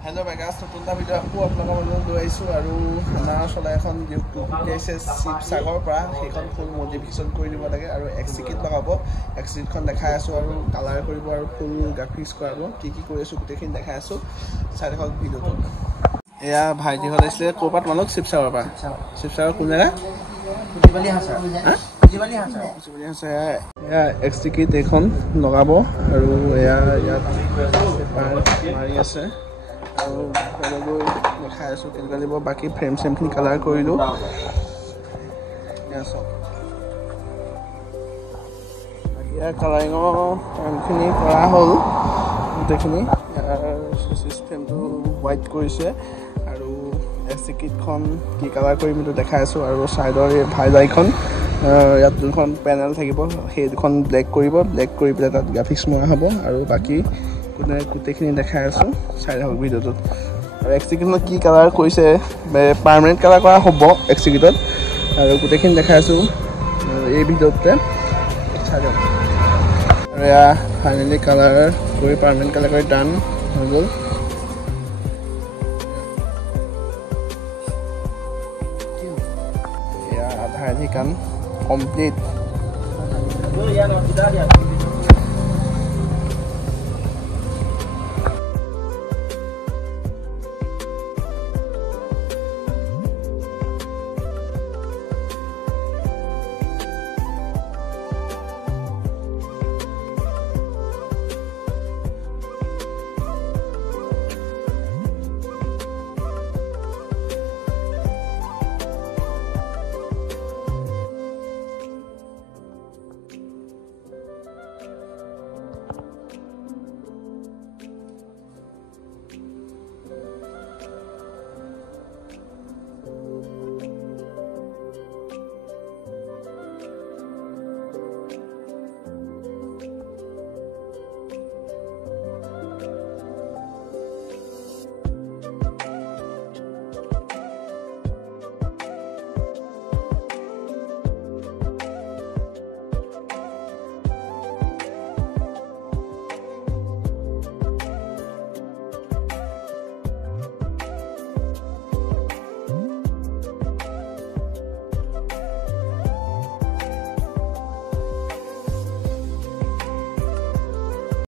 Hello guys, নতুন এটা video আকৌ আপোনালোকৰ লগত লৈ আহিছোঁ আৰু আমাৰ চলাই এখন কেছে শিৱসাগৰৰ পৰা সেইখন ফুল মডিফিকেশ্যন কৰি দিব লাগে আৰু এক্সিকিট লগাব এক্সিকিটখন দেখাই আছোঁ আৰু কালাৰ কৰিব আৰু ফুল গ্ৰাফিক্স কৰাব কি কৰি আছোঁ গোটেইখিনি দেখাই আছোঁ চাই থাকক ভিডিঅ'টো এয়া ভাইটিহঁত আহিছিলে ক'ৰ পৰা তোমালোক শিৱসাগৰৰ পৰা শিৱসাগৰ কোন জেগা এয়া এক্সিকিট এইখন লগাব আৰু এয়া ইয়াত মাৰি আছে আৰু দেখাই আছোঁ কেনেকুৱা দিব বাকী ফ্ৰেম চেমখিনি কালাৰ কৰিলোঁ ইয়াৰ কালাৰিঙৰ ফ্ৰেমখিনি কৰা হ'ল গোটেইখিনি ফ্ৰেমটো হোৱাইট কৰিছে আৰু এক্সিকিটখন কি কালাৰ কৰিম এইটো দেখাই আছোঁ আৰু ছাইডৰ এই ভাইজাইখন ইয়াত যোনখন পেনেল থাকিব সেই দুখন ব্লেক কৰিব ব্লেক কৰি পেলাই তাত গ্ৰাফিক্স মৰা হ'ব আৰু বাকী গোটেইখিনি দেখাই আছোঁ চাই থাকক ভিডিঅ'টোত আৰু এক্সিকিটত কি কালাৰ কৰিছে পাৰ্মানেণ্ট কালাৰ কৰা হ'ব এক্সিকিটত আৰু গোটেইখিনি দেখাই আছোঁ এই ভিডিঅ'টোতে চাই থাকক আৰু এয়া ফাইনেলি কালাৰ কৰি পাৰ্মানেণ্ট কালাৰ কৰি ডান হৈ গ'ল এয়া আধা আধি কাম কমপ্লিট